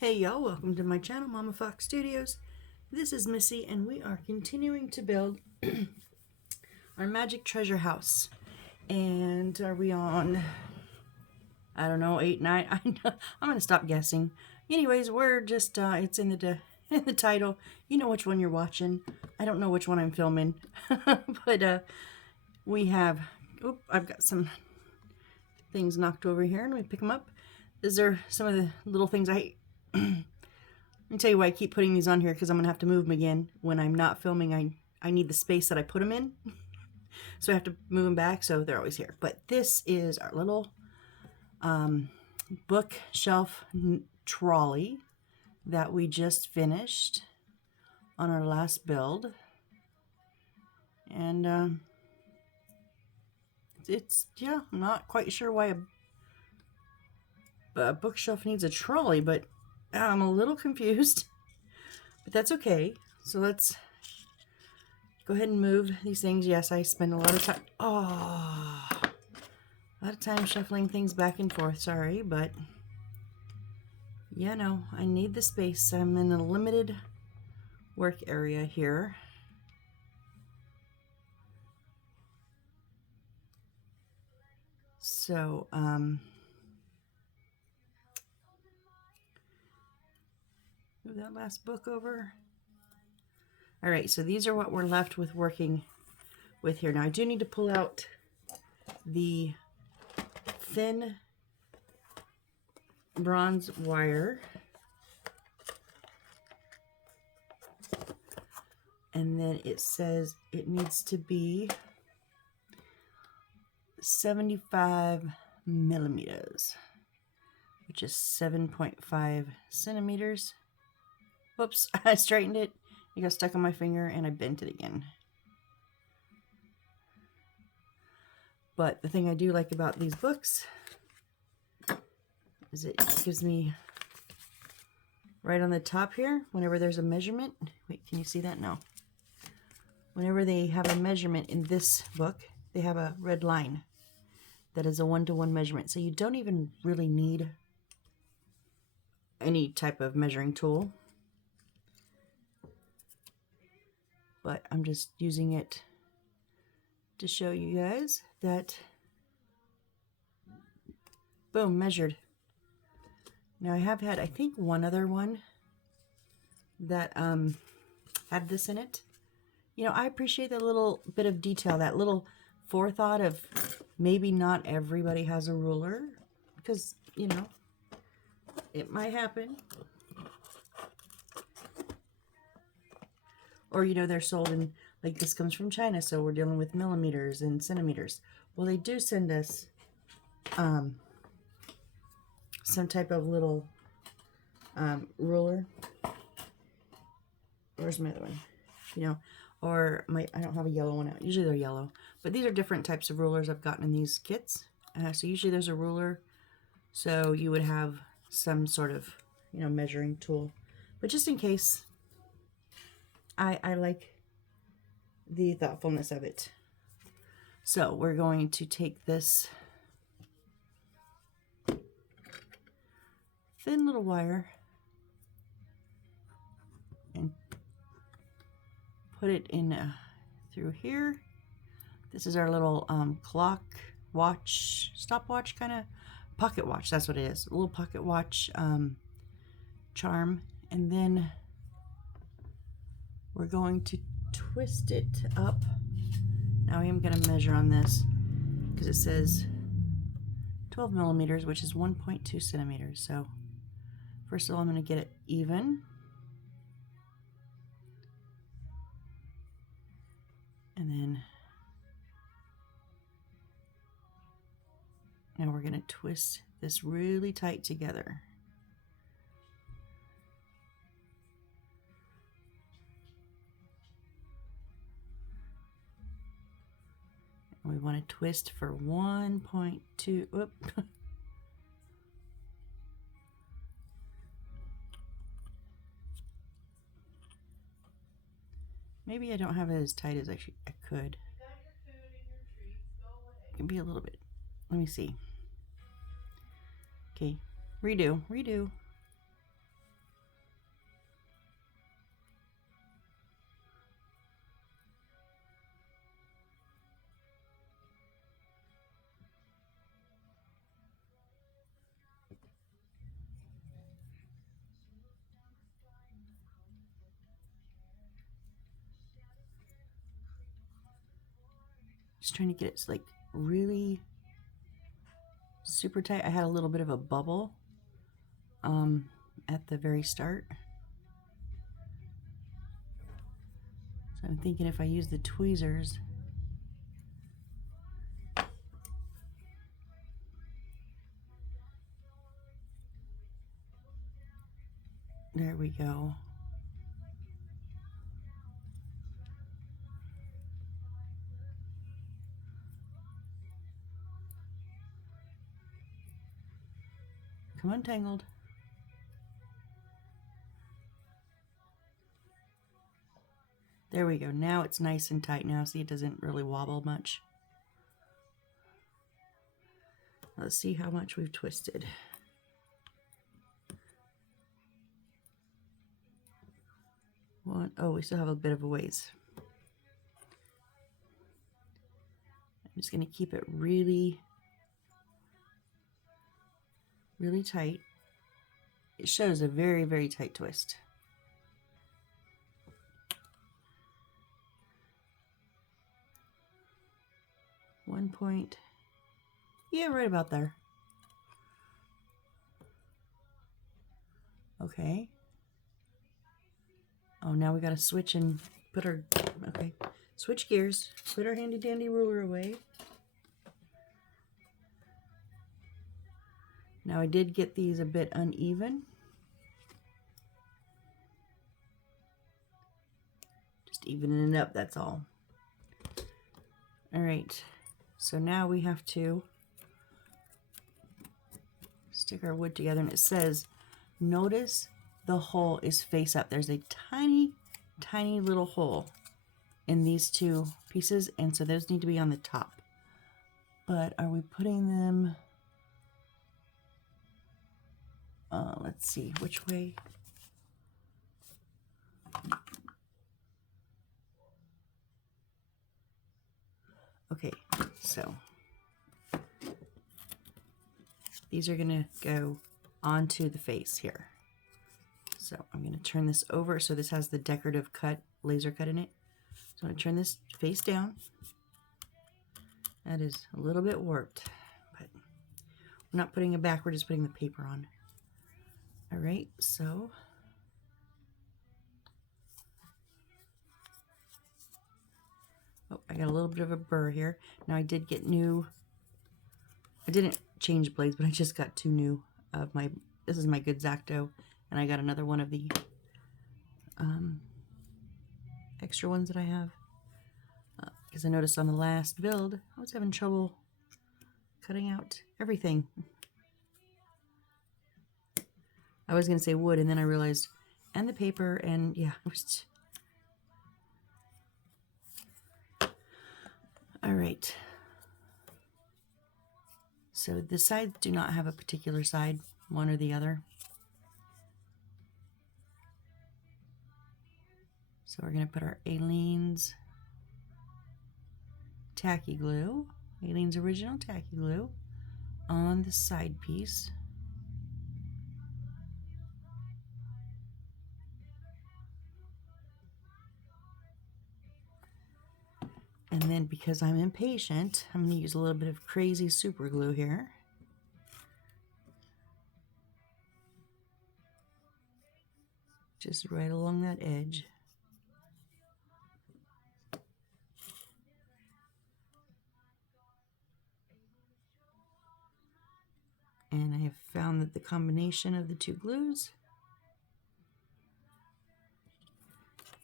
Hey y'all, welcome to my channel, Mama Fox Studios. This is Missy and we are continuing to build our magic treasure house. And are we on, I don't know, 8, 9? I'm going to stop guessing. Anyways, we're just, it's in the in the title. You know which one you're watching. I don't know which one I'm filming. But we have, I've got some things knocked over here. Let me pick them up. These are some of the little things I Let me tell you why I keep putting these on here, because I'm going to have to move them again. When I'm not filming, I need the space that I put them in. So I have to move them back, so they're always here. But this is our little bookshelf trolley that we just finished on our last build. And yeah, I'm not quite sure why a bookshelf needs a trolley, but I'm a little confused. But that's okay. So let's go ahead and move these things. Yes, I spend a lot of time. A lot of time shuffling things back and forth. Sorry, but you know, I need the space. I'm in a limited work area here. So, move that last book over. All right, so these are what we're left with working with here. Now, I do need to pull out the thin bronze wire. And then it says it needs to be 75 millimeters, which is 7.5 centimeters. Whoops, I straightened it. It got stuck on my finger and I bent it again. But the thing I do like about these books is it gives me right on the top here, whenever there's a measurement. Wait, can you see that? No. Whenever they have a measurement in this book, they have a red line that is a 1-to-1 measurement. So you don't even really need any type of measuring tool. But I'm just using it to show you guys that, boom, measured. Now I have had, I think, one other one that had this in it. You know, I appreciate that little bit of detail, that little forethought of maybe not everybody has a ruler, because, you know, it might happen. Or, you know, they're sold in, like this comes from China, so we're dealing with millimeters and centimeters. Well, they do send us some type of little ruler. Where's my other one? You know, or I don't have a yellow one out. Usually they're yellow. But these are different types of rulers I've gotten in these kits. So usually there's a ruler. So you would have some sort of, you know, measuring tool. But just in case, I like the thoughtfulness of it. So we're going to take this thin little wire and put it in through here. This is our little clock, watch, stopwatch, kind of pocket watch. That's what it is. A little pocket watch charm. And then we're going to twist it up. Now I am going to measure on this because it says 12 millimeters, which is 1.2 centimeters. So first of all, I'm going to get it even. And then now we're going to twist this really tight together. We want to twist for 1.2. Whoop. Maybe I don't have it as tight as I could. It can be a little bit. Let me see. Okay, redo. Just trying to get it like really super tight. I had a little bit of a bubble at the very start. So I'm thinking if I use the tweezers, there we go. Come on, Tangled. There we go. Now it's nice and tight now. See, it doesn't really wobble much. Let's see how much we've twisted. One, oh, we still have a bit of a ways. I'm just going to keep it really, really tight. It shows a very, very tight twist. One point. Yeah, right about there. Okay. Oh, now we got to switch and put our, okay, switch gears, put our handy dandy ruler away. Now I did get these a bit uneven. Just evening it up, that's all. All right, so now we have to stick our wood together, and it says, notice the hole is face up. There's a tiny, tiny little hole in these two pieces, and so those need to be on the top. But are we putting them, let's see, which way? Okay, so these are gonna go onto the face here. So I'm gonna turn this over. So this has the decorative cut, laser cut in it. So I'm gonna turn this face down. That is a little bit warped, but we're not putting it back, we're just putting the paper on. All right, so oh, I got a little bit of a burr here. Now I did get new, I didn't change blades, but I just got two new of my, this is my good X-Acto, and I got another one of the extra ones that I have. Because I noticed on the last build, I was having trouble cutting out everything. I was going to say wood, and then I realized, and the paper, and yeah, it was... All right. So the sides do not have a particular side, one or the other. So we're going to put our Aleene's tacky glue, Aleene's original tacky glue, on the side piece. And then because I'm impatient, I'm going to use a little bit of crazy super glue here. Just right along that edge. And I have found that the combination of the two glues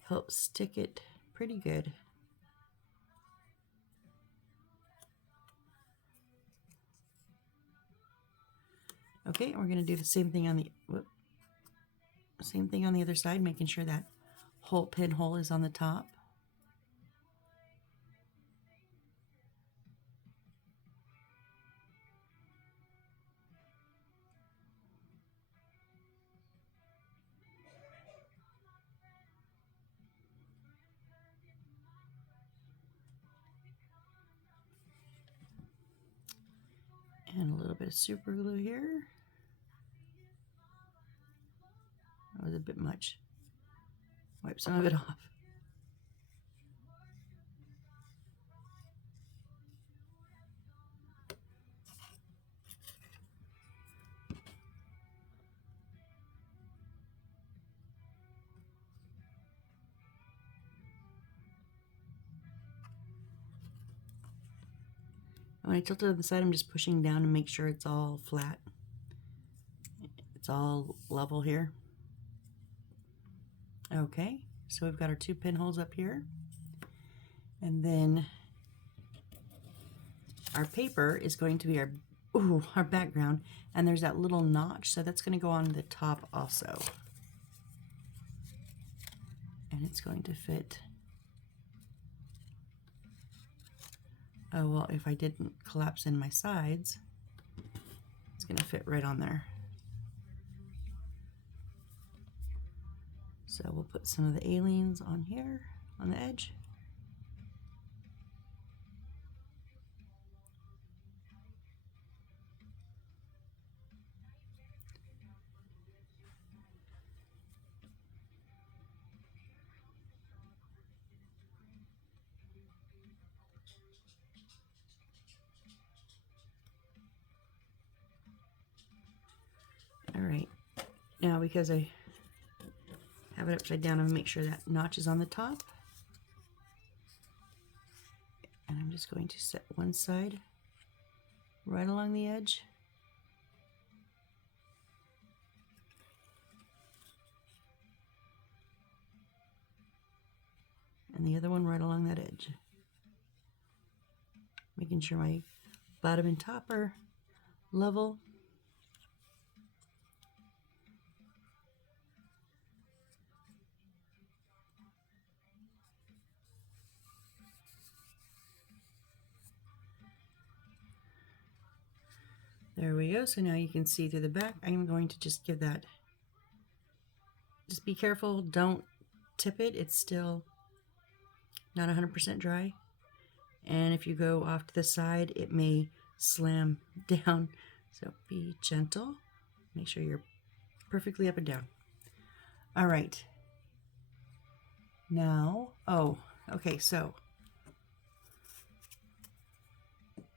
helps stick it pretty good. Okay, and we're going to do the same thing on the other side, making sure that whole pinhole is on the top. And a little bit of super glue here. That was a bit much. Wipe some of it off. When I tilt it to the side, I'm just pushing down to make sure it's all flat. It's all level here. Okay, so we've got our 2 pinholes up here. And then our paper is going to be our background. And there's that little notch, so that's going to go on the top also. And it's going to fit. Oh, well, if I didn't collapse in my sides, it's going to fit right on there. So we'll put some of the aliens on here, on the edge. All right, now because I have it upside down, I'm gonna make sure that notch is on the top. And I'm just going to set one side right along the edge. And the other one right along that edge. Making sure my bottom and top are level. There we go. So now you can see through the back. I'm going to just give that, just be careful, don't tip it. It's still not 100% dry. And if you go off to the side, it may slam down. So be gentle. Make sure you're perfectly up and down. All right. Now, okay, so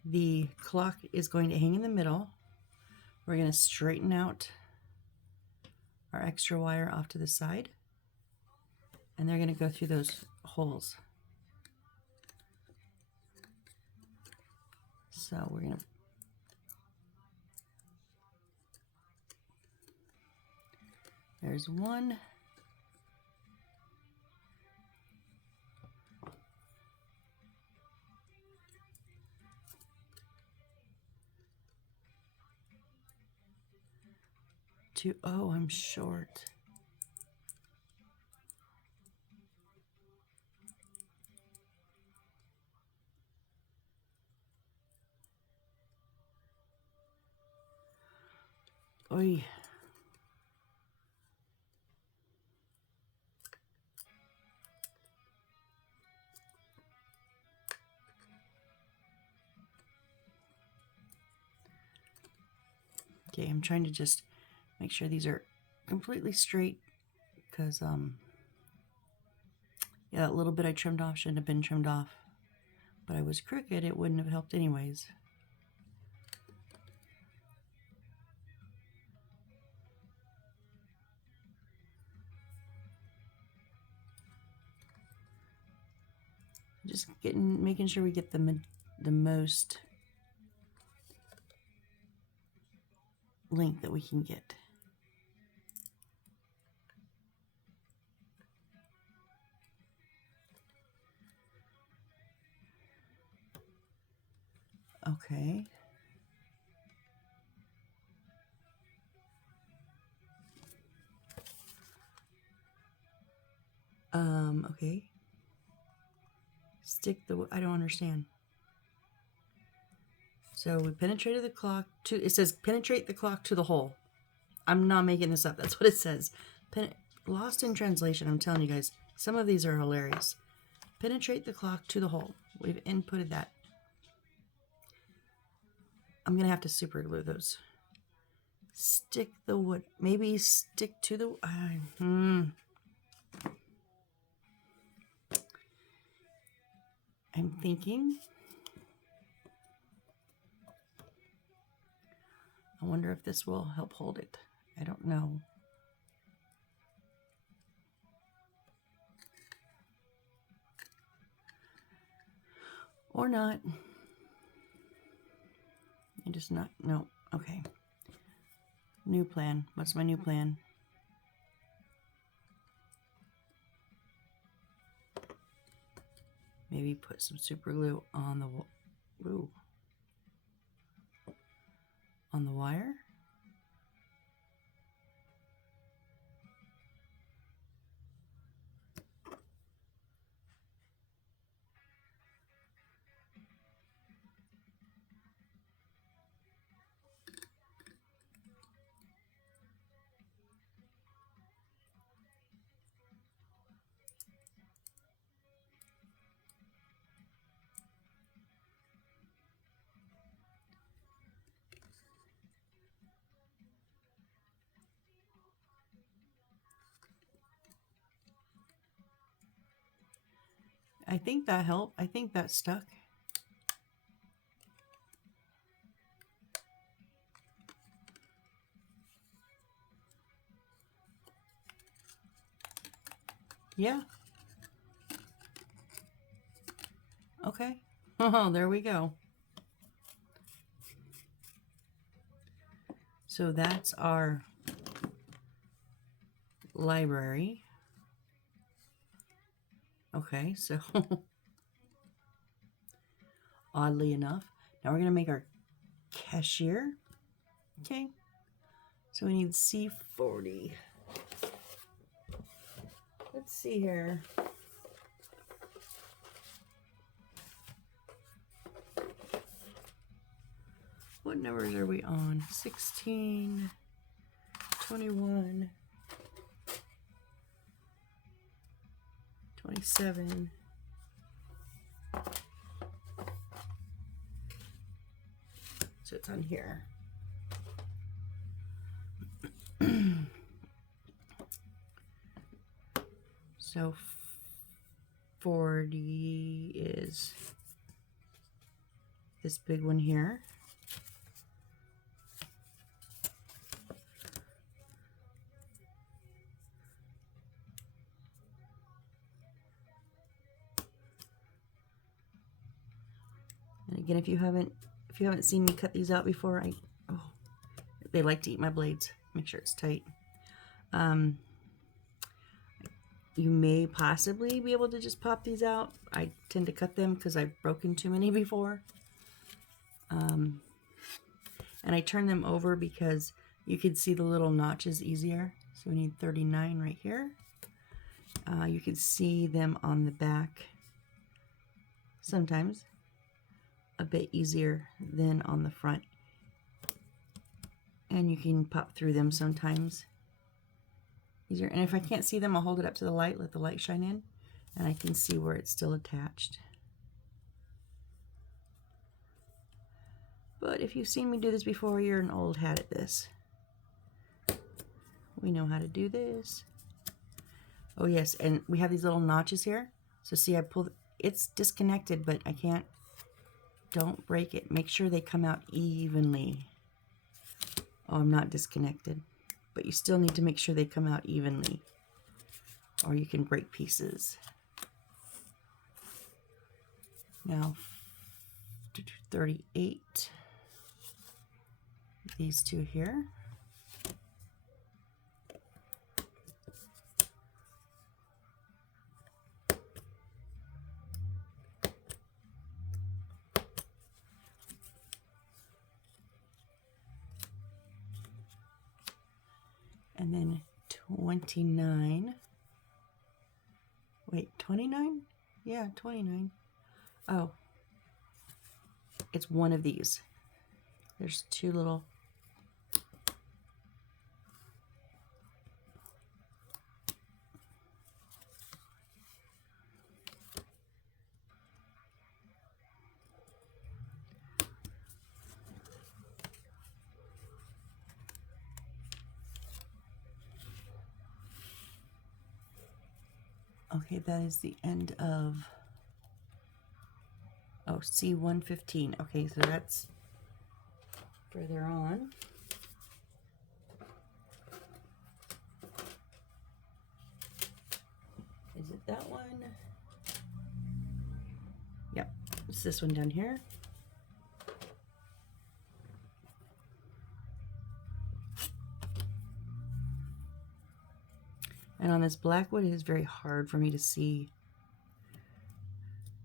the clock is going to hang in the middle. We're going to straighten out our extra wire off to the side. And they're going to go through those holes. So we're going to there's one. Two. Oh, I'm short. Oy. Okay, I'm trying to just make sure these are completely straight because yeah, that little bit I trimmed off shouldn't have been trimmed off. But I was crooked, it wouldn't have helped anyways. Just making sure we get the most length that we can get. Okay. Okay. I don't understand. So we penetrated the clock it says penetrate the clock to the hole. I'm not making this up. That's what it says. Lost in translation, I'm telling you guys. Some of these are hilarious. Penetrate the clock to the hole. We've inputted that. I'm going to have to super glue those. Stick the wood. Maybe stick to the... I'm thinking... I wonder if this will help hold it. I don't know. Or not. I just not, no, okay. New plan. What's my new plan? Maybe put some super glue on the, ooh, on the wire. I think that helped. I think that stuck. Yeah. Okay. Oh, there we go. So that's our library. Okay, so oddly enough, now we're going to make our cashier. Okay, so we need C40. Let's see here. What numbers are we on? 16, 21, 27. So it's on here. So 40 is this big one here. And again, if you haven't seen me cut these out before, they like to eat my blades. Make sure it's tight. You may possibly be able to just pop these out. I tend to cut them because I've broken too many before. And I turn them over because you can see the little notches easier. So we need 39 right here. You can see them on the back sometimes a bit easier than on the front. And you can pop through them sometimes easier. And if I can't see them, I'll hold it up to the light, let the light shine in, and I can see where it's still attached. But if you've seen me do this before, you're an old hat at this. We know how to do this. Oh yes, and we have these little notches here. So see, I pulled, it's disconnected, but I can't, don't break it. Make sure they come out evenly. Oh, I'm not disconnected, but you still need to make sure they come out evenly, or you can break pieces. Now, 38, these two here. And then 29. Wait, 29? Yeah, 29. Oh, it's one of these. There's two little. Okay, that is the end of, oh, C115. Okay, so that's further on. Is it that one? Yep, it's this one down here. And on this black wood, it is very hard for me to see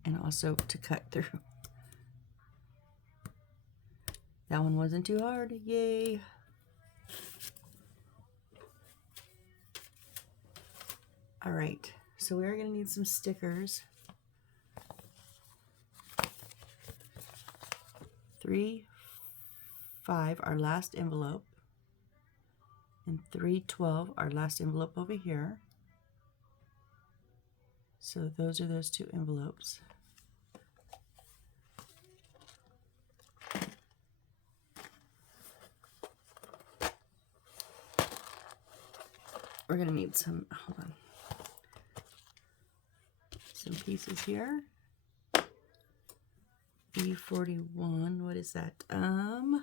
and also to cut through. That one wasn't too hard, yay. All right, so we are gonna need some stickers. 3, 5, our last envelope, and 3, 12, our last envelope over here. So those are those two envelopes. We're gonna need some, hold on, some pieces here. E41, what is that? I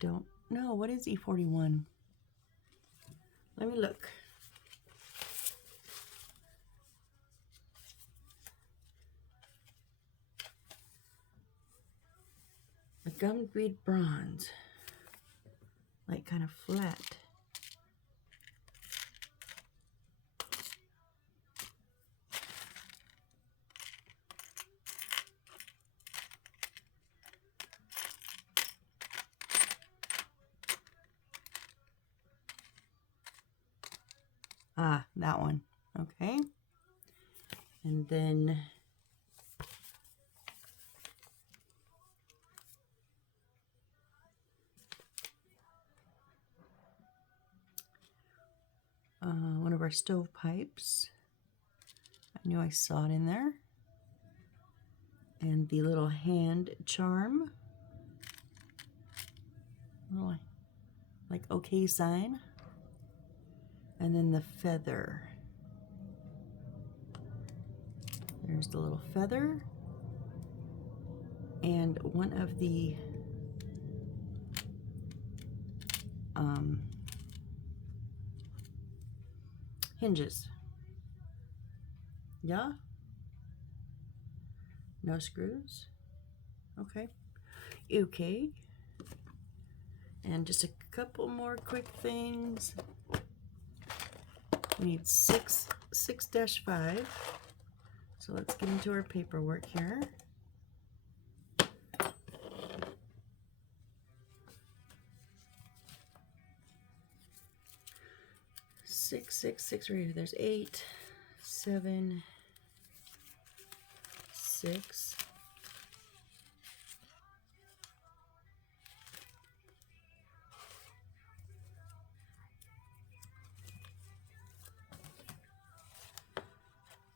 don't know. What is E41? Let me look. A gummed bead bronze. Like kind of flat. Ah, that one. Okay. And then one of our stovepipes. I knew I saw it in there. And the little hand charm. Little, like okay sign. And then the feather. There's the little feather. And one of the hinges. Yeah? No screws? Okay. Okay. And just a couple more quick things. We need 6-5. So let's get into our paperwork here. 6, 6, 6 right here. There's 8, 7, 6.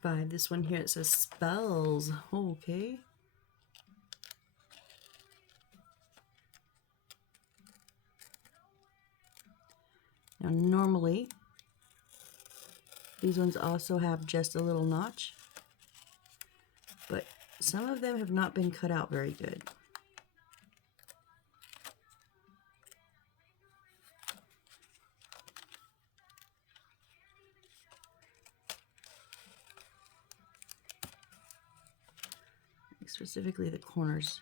Five. This one here, it says spells. Okay. Now normally these ones also have just a little notch, but some of them have not been cut out very good. Specifically the corners.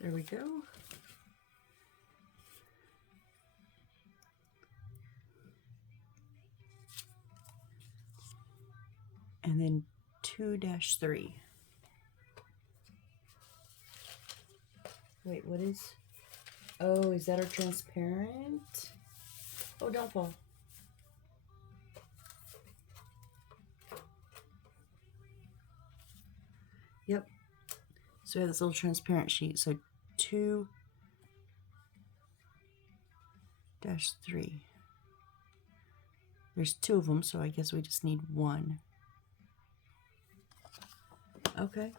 There we go. And then 2-3. Wait, what is? Oh, is that our transparent? Oh, don't fall. Yep. So we have this little transparent sheet. So 2-3. There's 2 of them, so I guess we just need 1. Okay.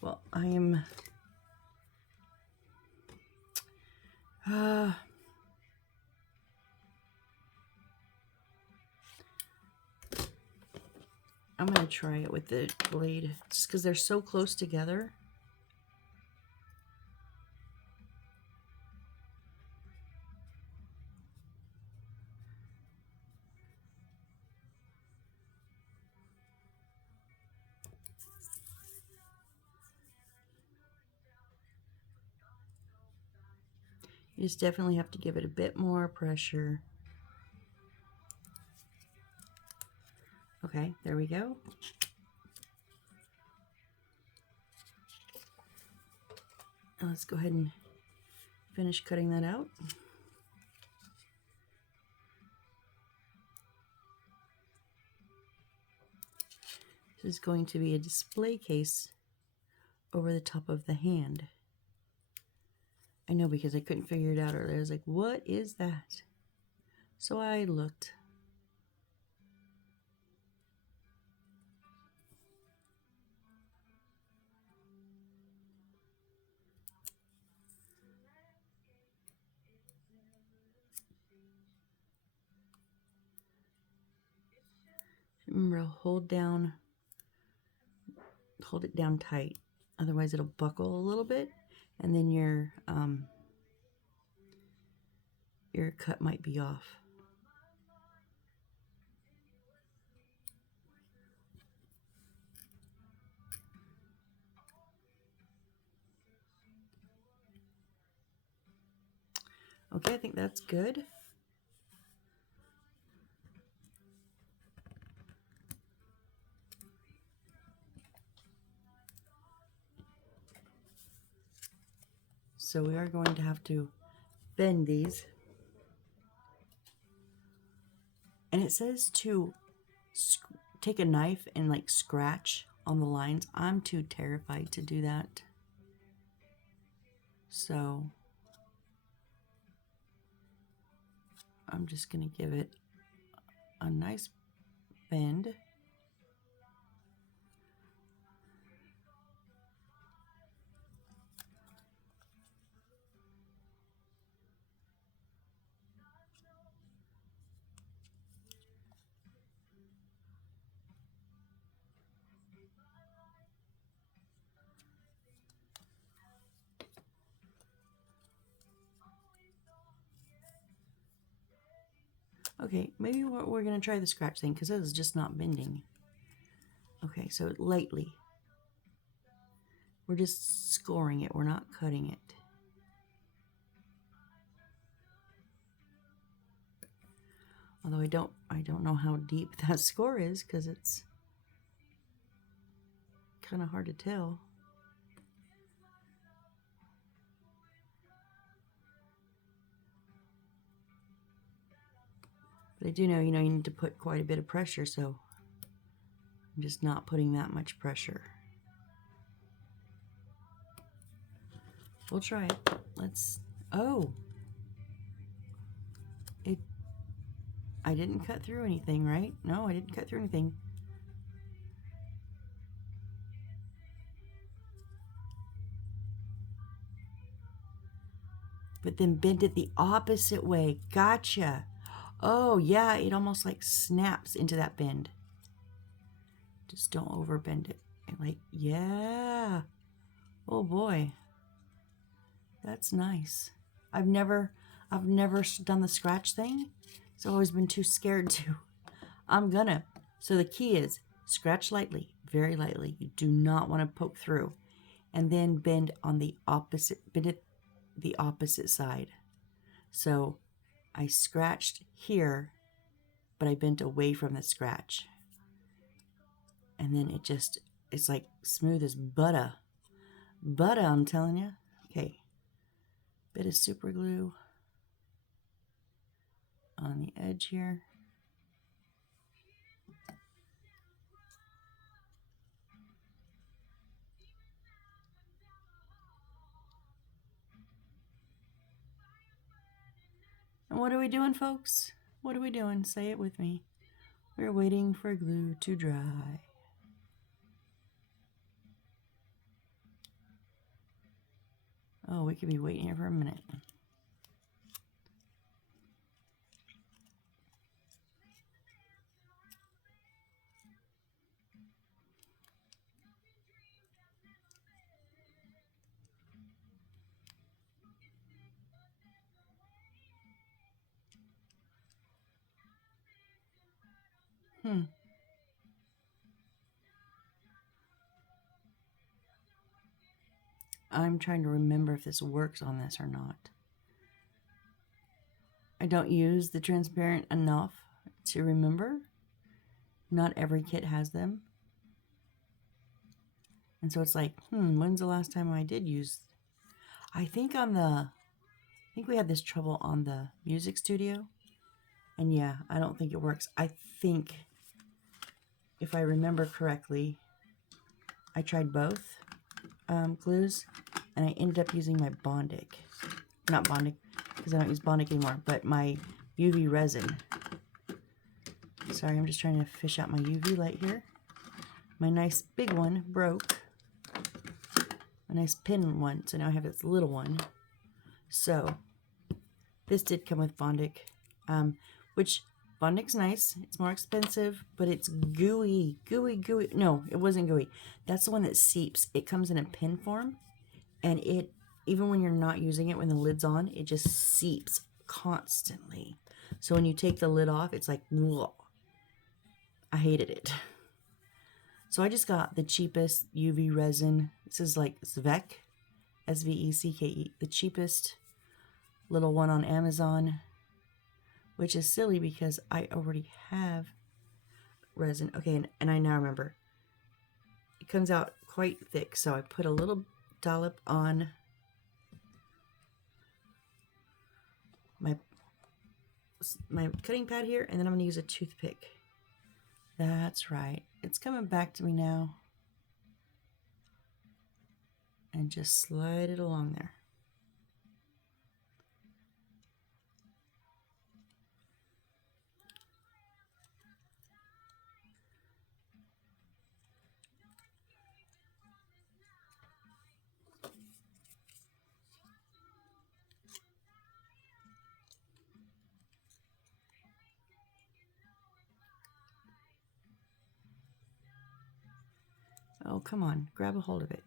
Well, I am... I'm going to try it with the blade, just because they're so close together. You just definitely have to give it a bit more pressure. Okay, there we go. Now let's go ahead and finish cutting that out. This is going to be a display case over the top of the hand. I know, because I couldn't figure it out earlier. I was like, what is that? So I looked. Remember, hold it down tight. Otherwise it'll buckle a little bit, and then your cut might be off. Okay, I think that's good. So we are going to have to bend these. And it says to take a knife and like scratch on the lines. I'm too terrified to do that. So I'm just going to give it a nice bend. Okay, maybe we're going to try the scratch thing, because it is just not bending. Okay, so lightly. We're just scoring it. We're not cutting it. Although I don't know how deep that score is, because it's kind of hard to tell. But I do know, you need to put quite a bit of pressure, so I'm just not putting that much pressure. We'll try it. Oh! I didn't cut through anything, right? No, I didn't cut through anything. But then bend it the opposite way. Gotcha! Oh, yeah, it almost like snaps into that bend. Just don't overbend it. Yeah. Oh boy. That's nice. I've never done the scratch thing, so I've always been too scared to. I'm gonna. So the key is scratch lightly, very lightly. You do not want to poke through. And then bend on the opposite, bend it the opposite side. So I scratched here, but I bent away from the scratch. And then it's like smooth as butter. Butter, I'm telling you. Okay. Bit of super glue on the edge here. And what are we doing, folks? What are we doing? Say it with me. We're waiting for glue to dry. Oh, we could be waiting here for a minute. I'm trying to remember if this works on this or not. I don't use the transparent enough to remember. Not every kit has them. And so it's like, when's the last time I did use? I think we had this trouble on the Music Studio. And yeah, I don't think it works. I think, if I remember correctly, I tried both glues, and I ended up using my Bondic. Not Bondic, because I don't use Bondic anymore, but my UV resin. Sorry, I'm just trying to fish out my UV light here. My nice big one broke. A nice pin one, so now I have this little one. So, this did come with Bondic, which Bondic's nice. It's more expensive, but it's gooey. No, it wasn't gooey. That's the one that seeps. It comes in a pin form, and it, even when you're not using it, when the lid's on, it just seeps constantly. So when you take the lid off, it's like, whoa. I hated it. So I just got the cheapest UV resin. This is like Svec, S-V-E-C-K-E, the cheapest little one on Amazon, which is silly because I already have resin. Okay, and I now remember. It comes out quite thick, so I put a little dollop on my cutting pad here, and then I'm going to use a toothpick. That's right. It's coming back to me now. And just slide it along there. Oh, come on. Grab a hold of it.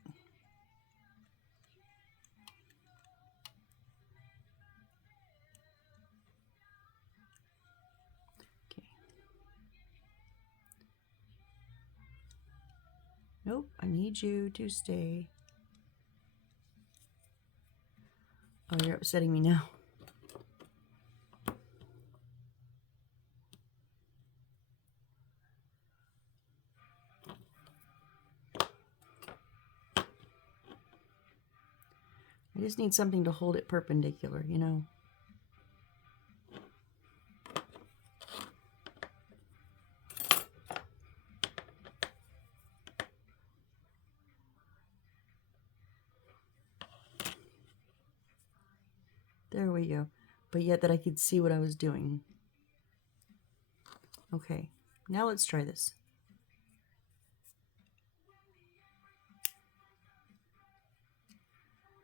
Okay. Nope, I need you to stay. Oh, you're upsetting me now. I just need something to hold it perpendicular, you know. There we go. But yet that I could see what I was doing. Okay, now let's try this.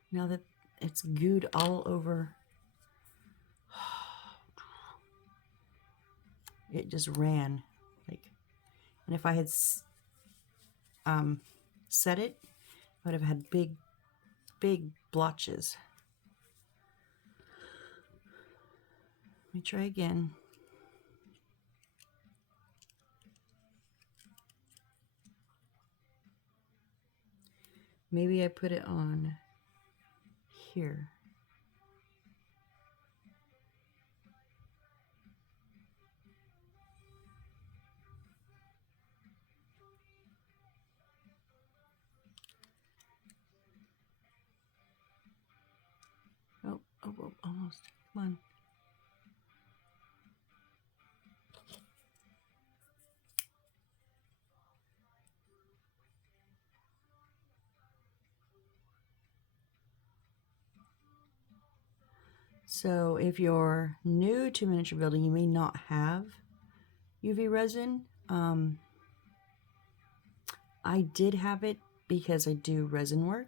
Now that it's gooed all over, it just ran. And if I had set it, I would have had big blotches. Let me try again. Maybe I put it on here. Oh, almost. Come on. So if you're new to miniature building, you may not have UV resin. I did have it because I do resin work.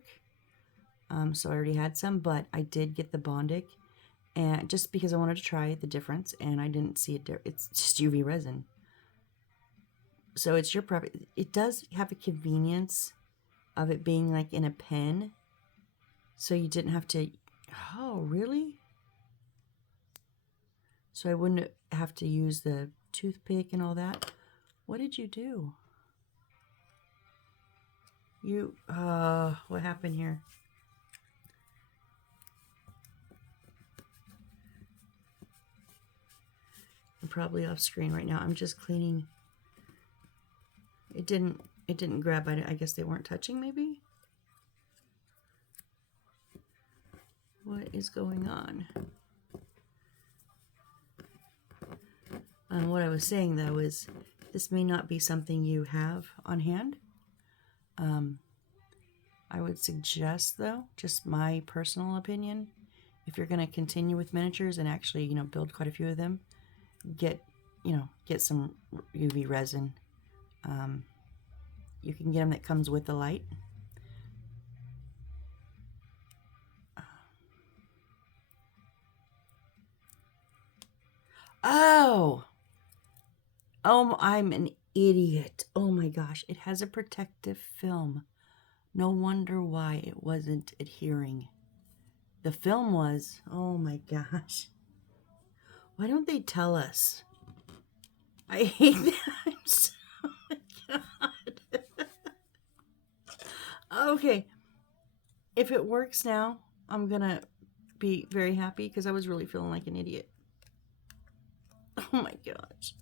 So I already had some, but I did get the Bondic, and just because I wanted to try the difference, and I didn't see it. It's just UV resin. So it's your preference. It does have a convenience of it being like in a pen, so you didn't have to. Oh, really? So I wouldn't have to use the toothpick and all that. What did you do? What happened here? probably off screen right now. I'm just cleaning. It didn't grab. I guess they weren't touching, maybe? What is going on? What I was saying, though, is this may not be something you have on hand. I would suggest, though, just my personal opinion, if you're going to continue with miniatures and actually, build quite a few of them, get some UV resin. You can get them that comes with the light. Oh, I'm an idiot. Oh my gosh, it has a protective film. No wonder why it wasn't adhering. The film was. Oh my gosh. Why don't they tell us? I hate that. Oh my God. Okay. If it works now, I'm going to be very happy because I was really feeling like an idiot. Oh my gosh.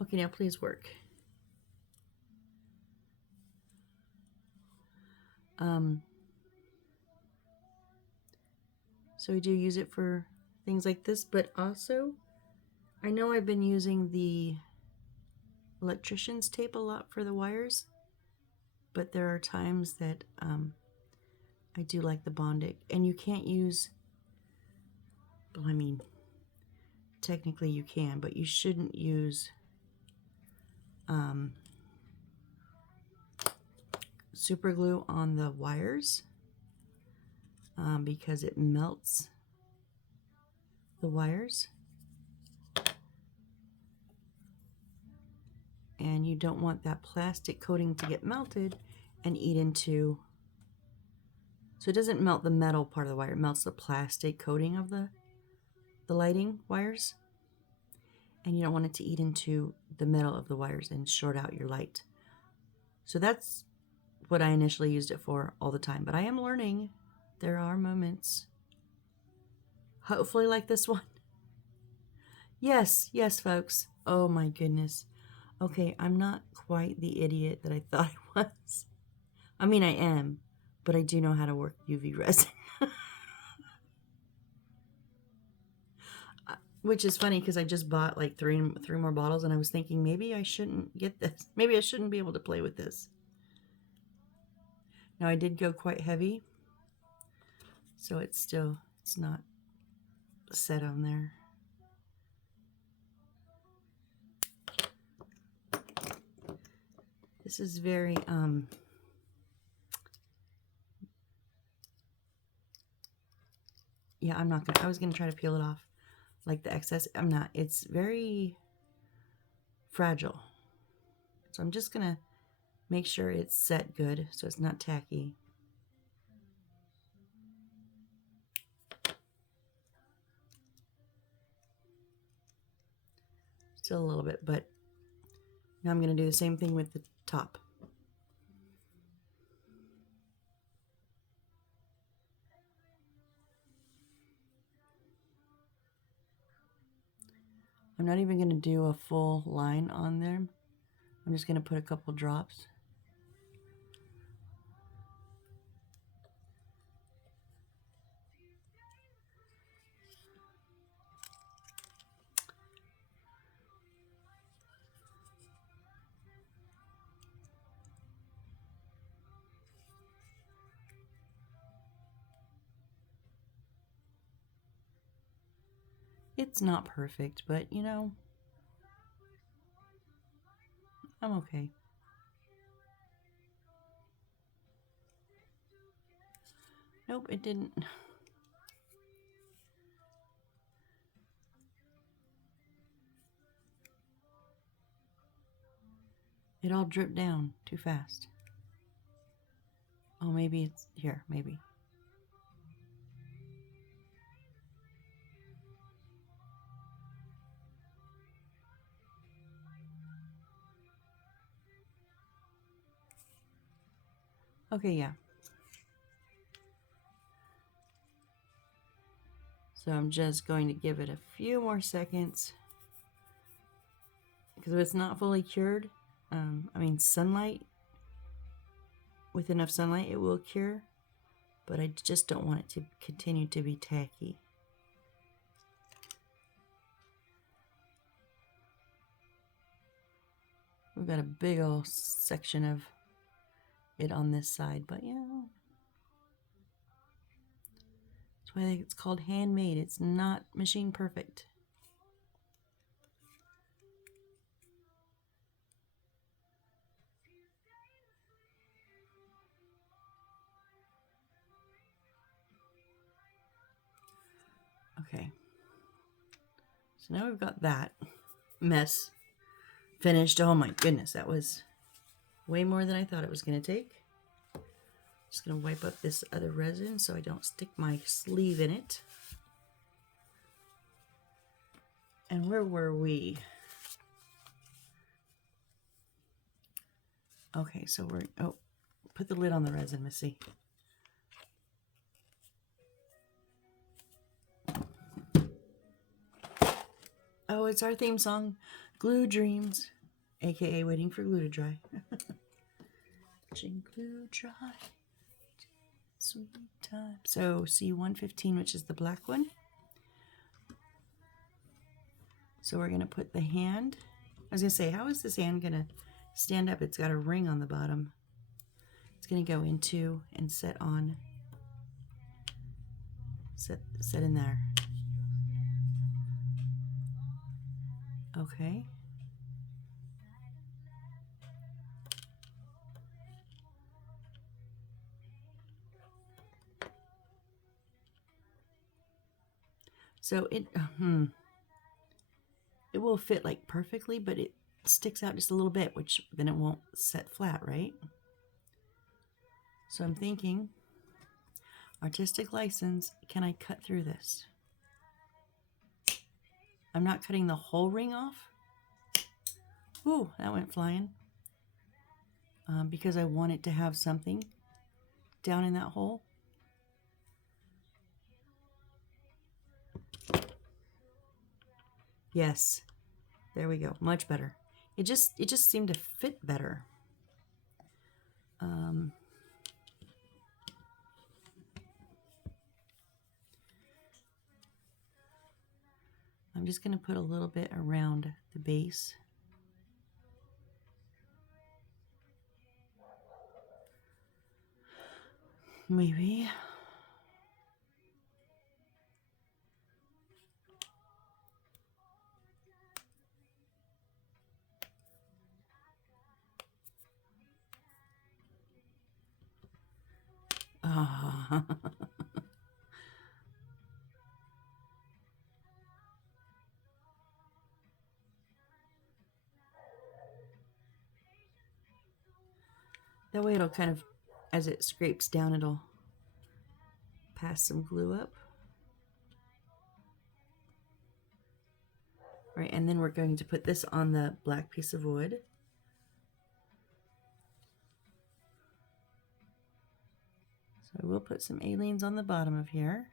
Okay, now please work. So we do use it for things like this, but also I know I've been using the electrician's tape a lot for the wires, but there are times that I do like the Bondic, and you can't use, well, I mean, technically you can, but you shouldn't use super glue on the wires because it melts the wires, and you don't want that plastic coating to get melted and eat into, so it doesn't melt the metal part of the wire, it melts the plastic coating of the lighting wires, and you don't want it to eat into the metal of the wires and short out your light. So that's what I initially used it for all the time, but I am learning. There are moments, hopefully like this one. Yes, folks. Oh my goodness. Okay, I'm not quite the idiot that I thought I was. I mean, I am, but I do know how to work UV resin. Which is funny because I just bought like three more bottles, and I was thinking maybe I shouldn't get this. Maybe I shouldn't be able to play with this. Now I did go quite heavy, so it's not set on there. This is very yeah, I was gonna try to peel it off like the excess. I'm not. It's very fragile. So I'm just gonna make sure it's set good so it's not tacky. Still a little bit, but now I'm gonna do the same thing with the top. I'm not even gonna do a full line on there. I'm just gonna put a couple drops. It's not perfect, but you know, I'm okay. Nope, it didn't. It all dripped down too fast. Oh, maybe it's here, maybe. Okay, yeah. So I'm just going to give it a few more seconds, because if it's not fully cured, sunlight, with enough sunlight it will cure, but I just don't want it to continue to be tacky. We've got a big old section of it on this side, but yeah. That's why it's called handmade. It's not machine perfect. Okay. So now we've got that mess finished. Oh my goodness, that was way more than I thought it was going to take. Just going to wipe up this other resin so I don't stick my sleeve in it. And where were we? Okay, so put the lid on the resin, Missy. Oh, it's our theme song, Glue Dreams, aka Waiting for Glue to Dry. Watching glue dry, sweet time. So C115, which is the black one. So we're going to put the hand. I was going to say, how is this hand going to stand up? It's got a ring on the bottom. It's going to go into and set on. Set in there. Okay. So it will fit like perfectly, but it sticks out just a little bit, which then it won't set flat, right? So I'm thinking, artistic license, can I cut through this? I'm not cutting the whole ring off. Ooh, that went flying. Because I want it to have something down in that hole. Yes, there we go. Much better. It just seemed to fit better. I'm just going to put a little bit around the base. Maybe. Ah. That way it'll kind of, as it scrapes down, it'll pass some glue up. Right, and then we're going to put this on the black piece of wood. So I will put some aliens on the bottom of here.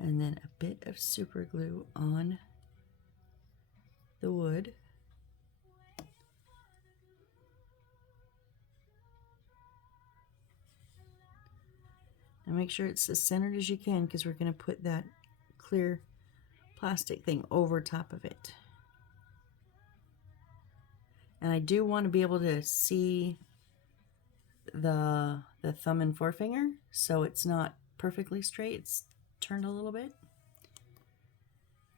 And then a bit of super glue on the wood. And make sure it's as centered as you can, because we're going to put that clear plastic thing over top of it. And I do want to be able to see the thumb and forefinger, so it's not perfectly straight. It's turned a little bit.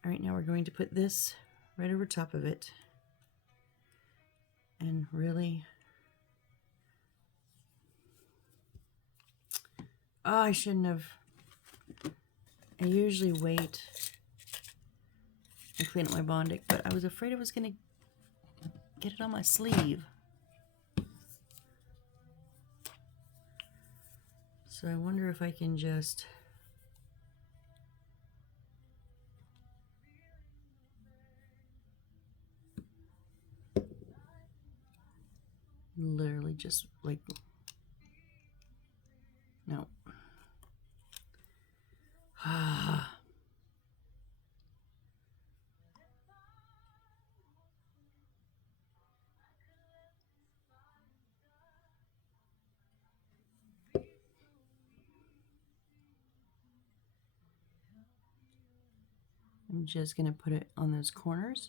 All right, now we're going to put this right over top of it. And really... Oh, I shouldn't have. I usually wait and clean up my Bondic, but I was afraid I was going to get it on my sleeve. So I wonder if I can just... literally just like... No, I'm just going to put it on those corners.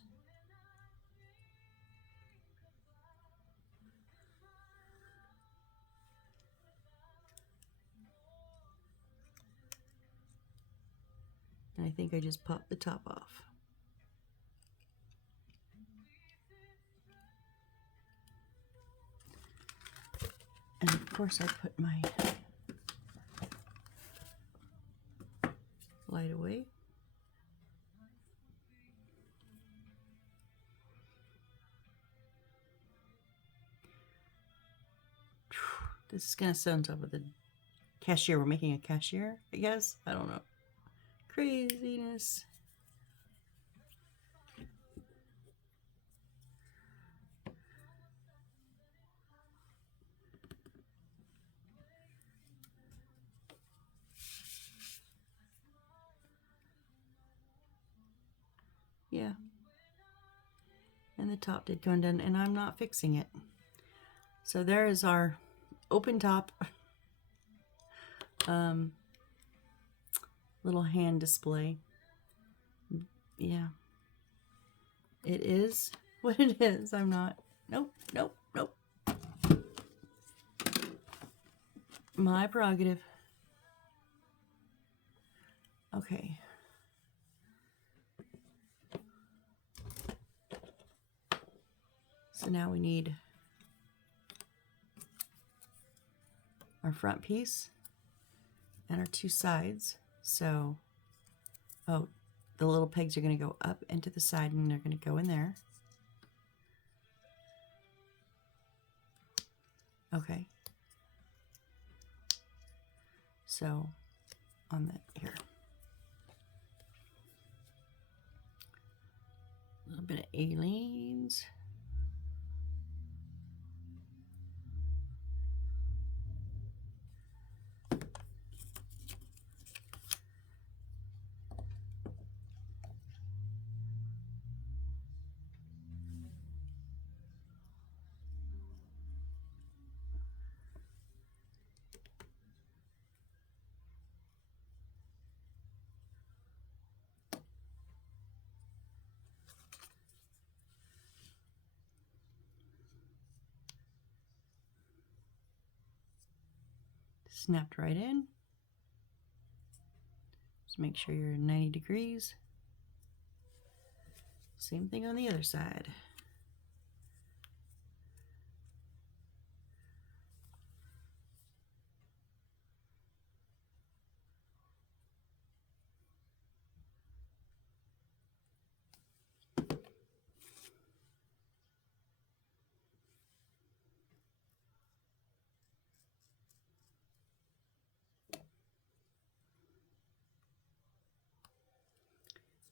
And I think I just popped the top off. And of course I put my light away. This is going to sit on top of the cashier. We're making a cashier, I guess. I don't know. Craziness. Yeah. And the top did go undone, and I'm not fixing it. So there is our open top little hand display. Yeah. It is what it is. I'm not. Nope, nope, nope. My prerogative. Okay. So now we need our front piece and our two sides. So, oh, the little pegs are going to go up into the side and they're going to go in there. Okay. So, on the here. A little bit of Aleene's. Snapped right in. Just make sure you're 90 degrees. Same thing on the other side.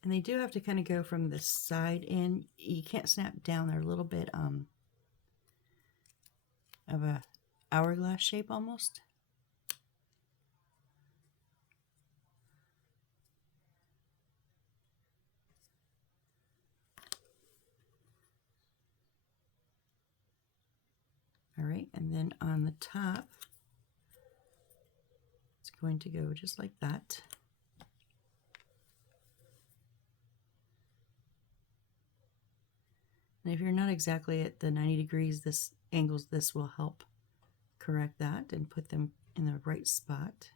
And they do have to kind of go from the side in. You can't snap down. They're a little bit of a hourglass shape almost. All right, and then on the top, it's going to go just like that. And if you're not exactly at the 90 degrees, this will help correct that and put them in the right spot.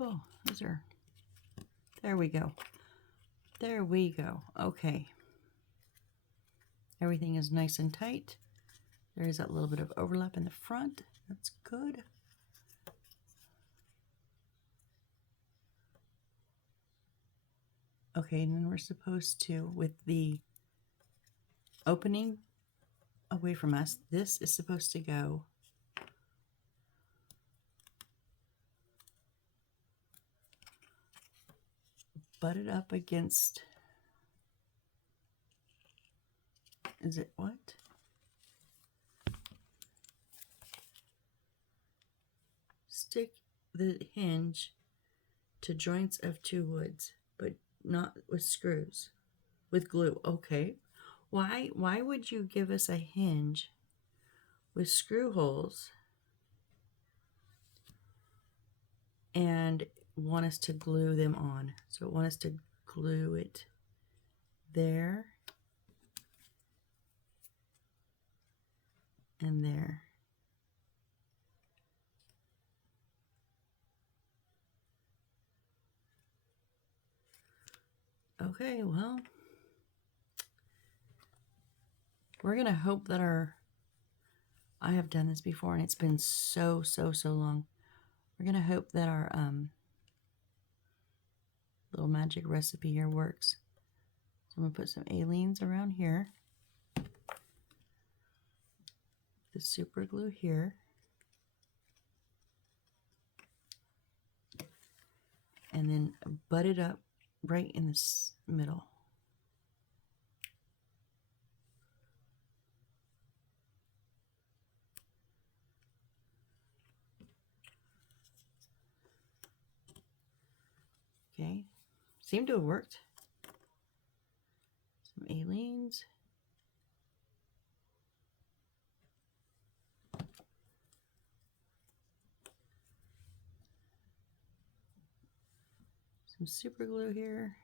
Oh, those are, there we go. There we go. Okay. Everything is nice and tight. There is that little bit of overlap in the front. That's good. Okay, and then we're supposed to, with the opening away from us, this is supposed to go butt it up against, is it what? Stick the hinge to joints of 2 woods, but not with screws, with glue. Okay. Why would you give us a hinge with screw holes and want us to glue them on? So want us to glue it there and there. Okay, well, we're gonna hope that I have done this before and it's been so long. We're gonna hope that our little magic recipe here works. So I'm gonna put some aleenes around here, the super glue here, and then butt it up right in this middle. Okay, seemed to have worked. Some aleenes. Some super glue here.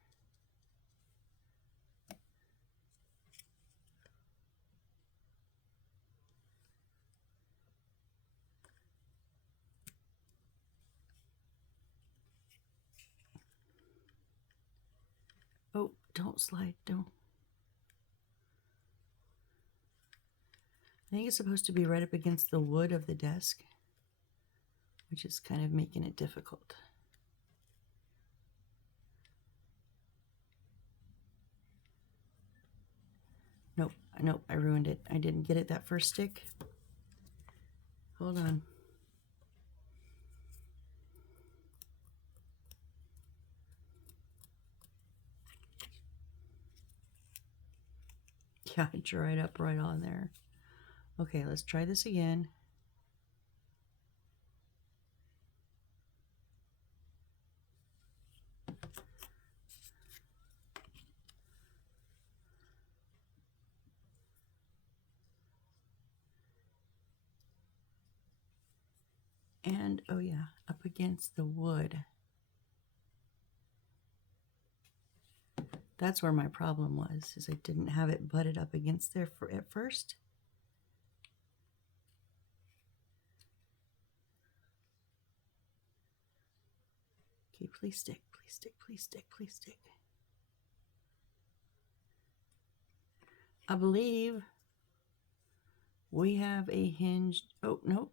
Oh, don't slide, don't. I think it's supposed to be right up against the wood of the desk, which is kind of making it difficult. Nope, I ruined it. I didn't get it that first stick. Hold on. Yeah, I dried up right on there. Okay, let's try this again. And, oh yeah, up against the wood. That's where my problem was, is I didn't have it butted up against there at first. Okay, please stick, please stick, please stick, please stick. I believe we have a hinged, oh, nope.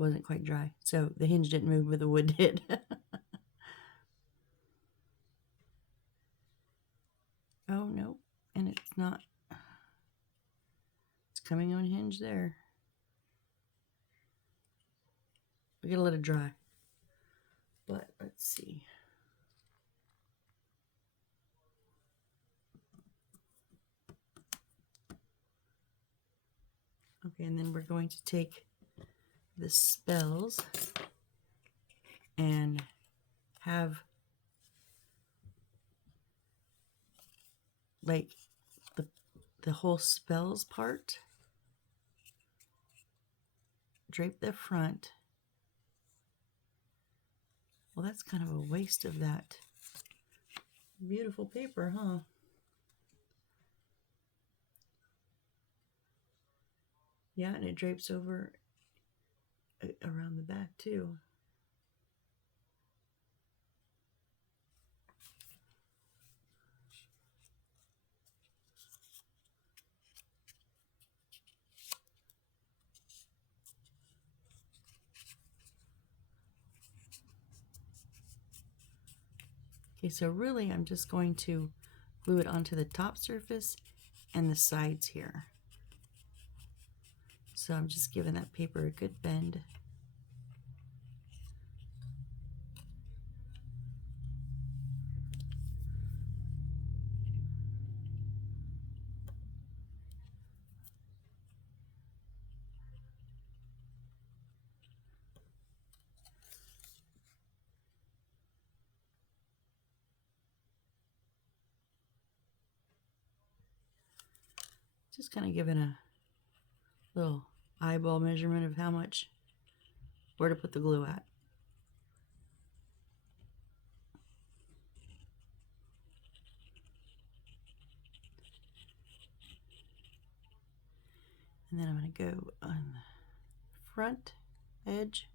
Wasn't quite dry, so the hinge didn't move, but the wood did. Oh, no, and it's not. It's coming on hinge there. We gotta let it dry. But let's see. Okay, and then we're going to take the spells and have like the whole spells part, drape the front. Well, that's kind of a waste of that beautiful paper, huh? Yeah, and it drapes over around the back too. Okay, so really I'm just going to glue it onto the top surface and the sides here. So I'm just giving that paper a good bend. Just kind of giving a little eyeball measurement of how much, where to put the glue at. And then I'm going to go on the front edge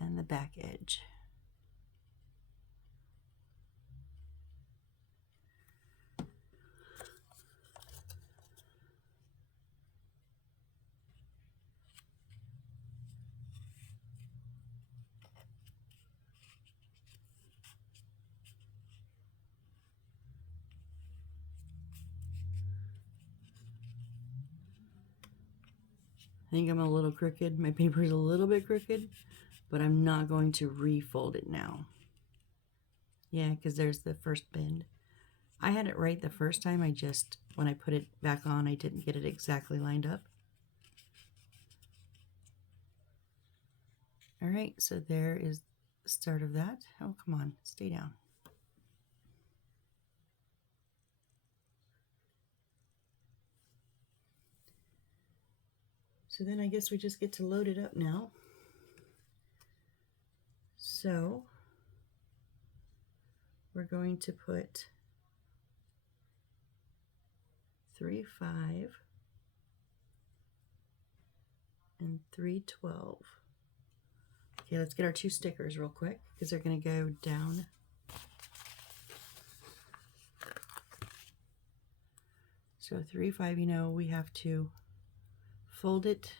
and the back edge. I think I'm a little crooked. My paper's a little bit crooked, but I'm not going to refold it now. Yeah, because there's the first bend. I had it right the first time. I just, when I put it back on, I didn't get it exactly lined up. All right, so there is the start of that. Oh, come on, stay down. So then I guess we just get to load it up now. So we're going to put 3, 5, and 3, 12. Okay, let's get our 2 stickers real quick because they're going to go down. So 3, 5, you know, we have to fold it.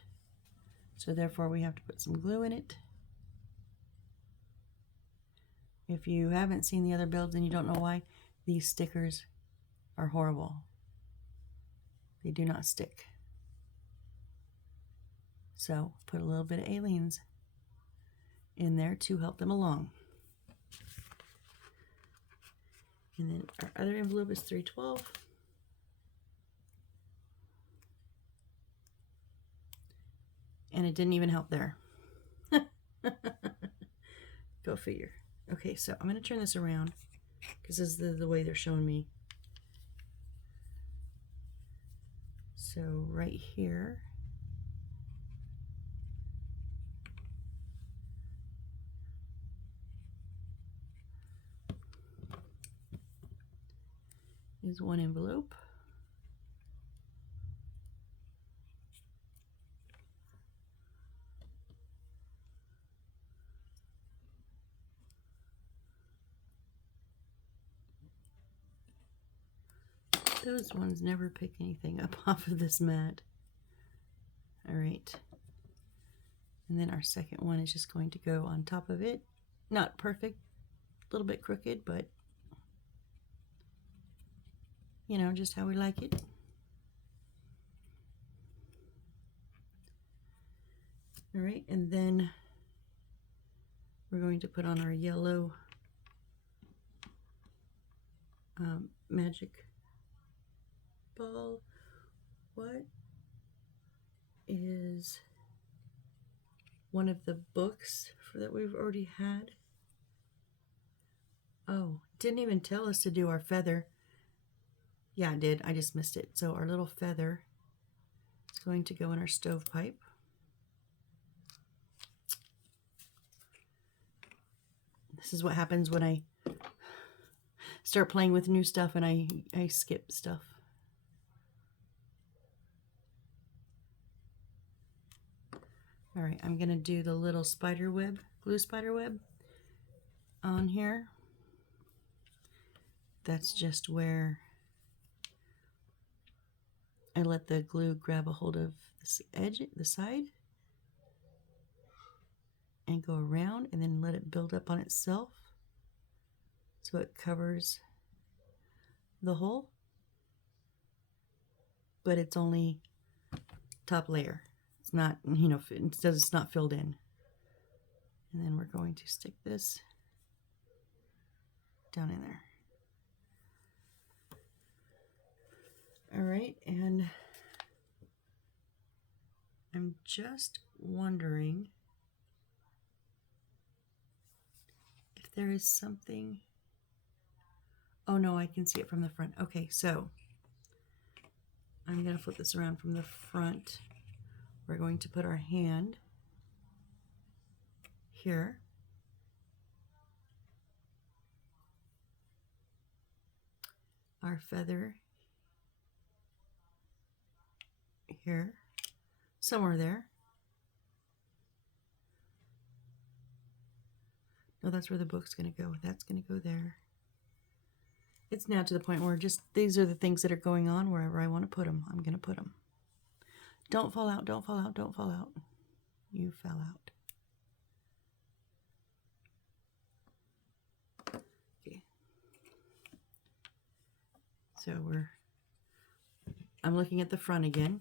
So therefore we have to put some glue in it. If you haven't seen the other builds and you don't know why, these stickers are horrible. They do not stick. So put a little bit of Aleene's in there to help them along. And then our other envelope is 312. And it didn't even help there. Go figure. Okay, so I'm going to turn this around because this is the way they're showing me. So right here is one envelope. Those ones never pick anything up off of this mat. All right. And then our second one is just going to go on top of it. Not perfect, a little bit crooked, but you know, just how we like it. All right, and then we're going to put on our yellow magic ball. What is one of the books that we've already had? Oh, didn't even tell us to do our feather. Yeah, it did. I just missed it. So our little feather is going to go in our stovepipe. This is what happens when I start playing with new stuff and I skip stuff. All right, I'm gonna do the little spider web, glue spider web on here. That's just where I let the glue grab a hold of this edge, the side, and go around and then let it build up on itself so it covers the hole. But it's only top layer. It's not, you know, it's not filled in. And then we're going to stick this down in there. All right, and I'm just wondering if there is something. Oh no, I can see it from the front. Okay, so I'm going to flip this around from the front. We're going to put our hand here. Our feather here, somewhere there. No, that's where the book's going to go. That's going to go there. It's now to the point where just these are the things that are going on wherever I want to put them. I'm going to put them. Don't fall out, don't fall out, don't fall out. You fell out. Okay. So I'm looking at the front again.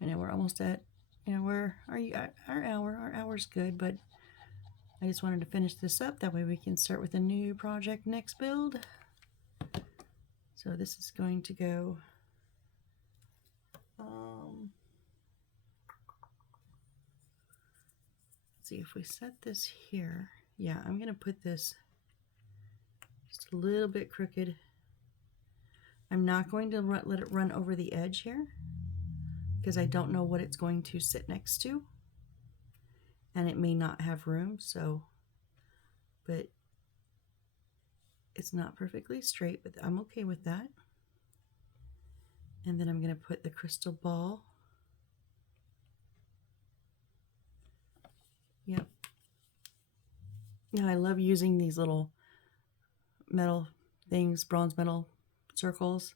I know we're almost at, you know, where are you? Our hour's good, but I just wanted to finish this up. That way we can start with a new project next build. So this is going to go, let's see if we set this here. Yeah, I'm going to put this just a little bit crooked. I'm not going to let it run over the edge here, because I don't know what it's going to sit next to, and it may not have room, so, but it's not perfectly straight, but I'm okay with that. And then I'm going to put the crystal ball. Yep. Now I love using these little metal things, bronze metal circles,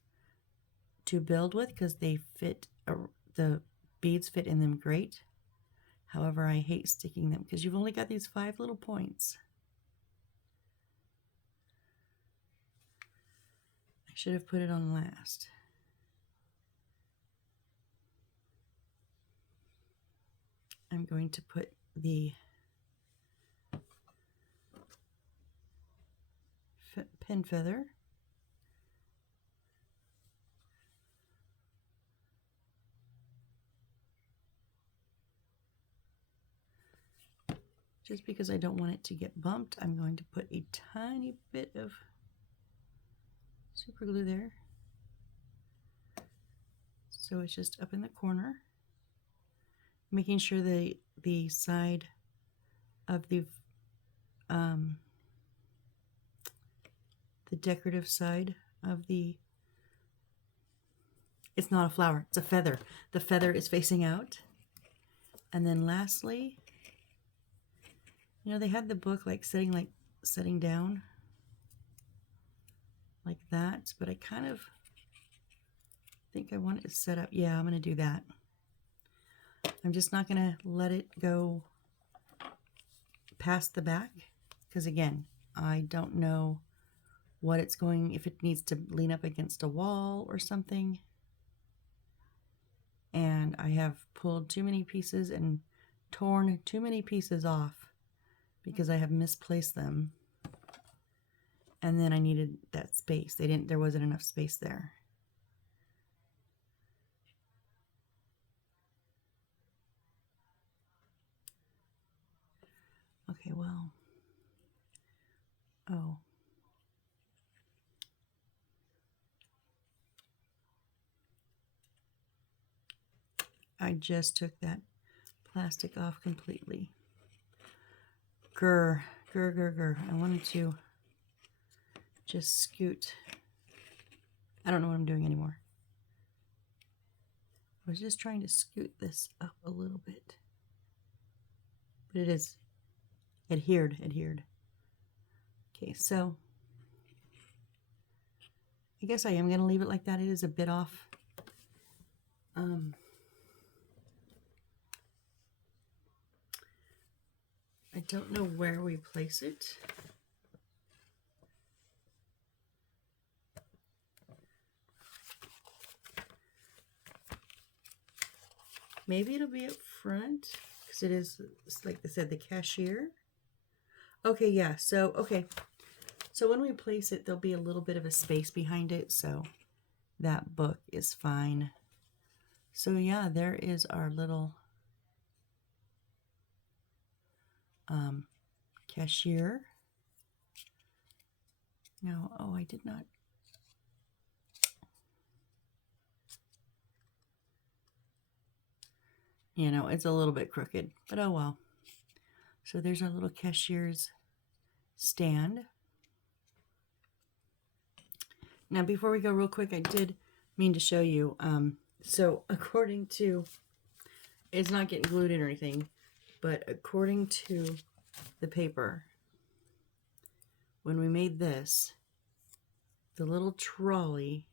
to build with, because they fit, the beads fit in them great. However, I hate sticking them because you've only got these 5 little points. I should have put it on last. I'm going to put the pin feather. Just because I don't want it to get bumped, I'm going to put a tiny bit of super glue there. So it's just up in the corner. Making sure the side of the decorative side of it's not a flower, it's a feather. The feather is facing out. And then lastly, you know, they had the book like setting down like that, but I kind of think I want it to set up. Yeah, I'm going to do that. I'm just not going to let it go past the back, because again, I don't know what it's going, if it needs to lean up against a wall or something. And I have pulled too many pieces and torn too many pieces off because I have misplaced them. And then I needed that space. There wasn't enough space there. Okay, well, oh. I just took that plastic off completely. Grr. I wanted to just scoot. I don't know what I'm doing anymore. I was just trying to scoot this up a little bit. But it is adhered. Okay, so I guess I am going to leave it like that. It is a bit off. don't know where we place it. Maybe it'll be up front because it's like I said, the cashier. Okay, yeah. So, okay. So when we place it, there'll be a little bit of a space behind it. So that book is fine. So yeah, there is our little cashier. Now, oh, I did not. You know, it's a little bit crooked, but oh well. So there's our little cashier's stand. Now, before we go real quick, I did mean to show you. So according to, it's not getting glued in or anything, but according to the paper, when we made this, the little trolley,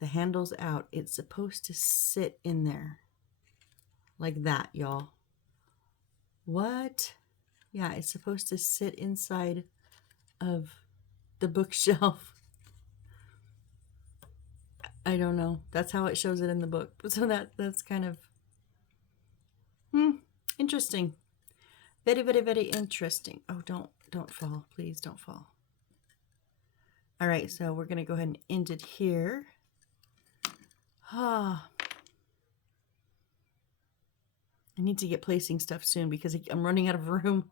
the handle's out. It's supposed to sit in there. Like that, y'all. What? Yeah, it's supposed to sit inside of the bookshelf. I don't know. That's how it shows it in the book. So that's kind of interesting. Very, very, very interesting. Oh, don't fall. Please don't fall. All right, so we're going to go ahead and end it here. I need to get placing stuff soon because I'm running out of room.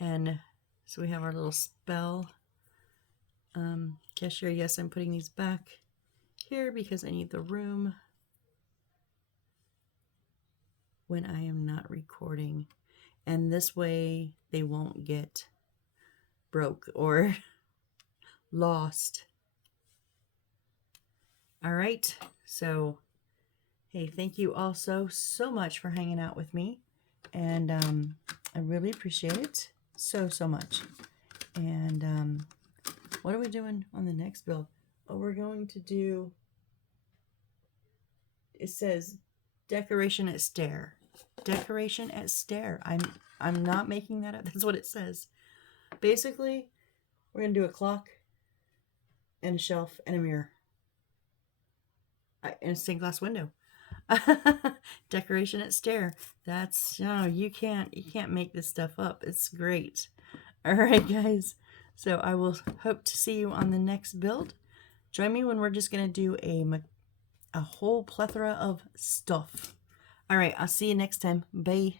And so we have our little spell cashier. Yes, I'm putting these back here because I need the room when I am not recording. And this way they won't get broke or lost. All right, so hey, thank you all so much for hanging out with me, and I really appreciate it so much. And what are we doing on the next build? Oh, we're going to do, it says decoration at stair. Decoration at stair. I'm not making that up. That's what it says. Basically, we're going to do a clock and a shelf and a mirror and a stained glass window. Decoration at stair. That's, you can't make this stuff up. It's great. All right, guys. So I will hope to see you on the next build. Join me when we're just going to do a whole plethora of stuff. All right, I'll see you next time. Bye.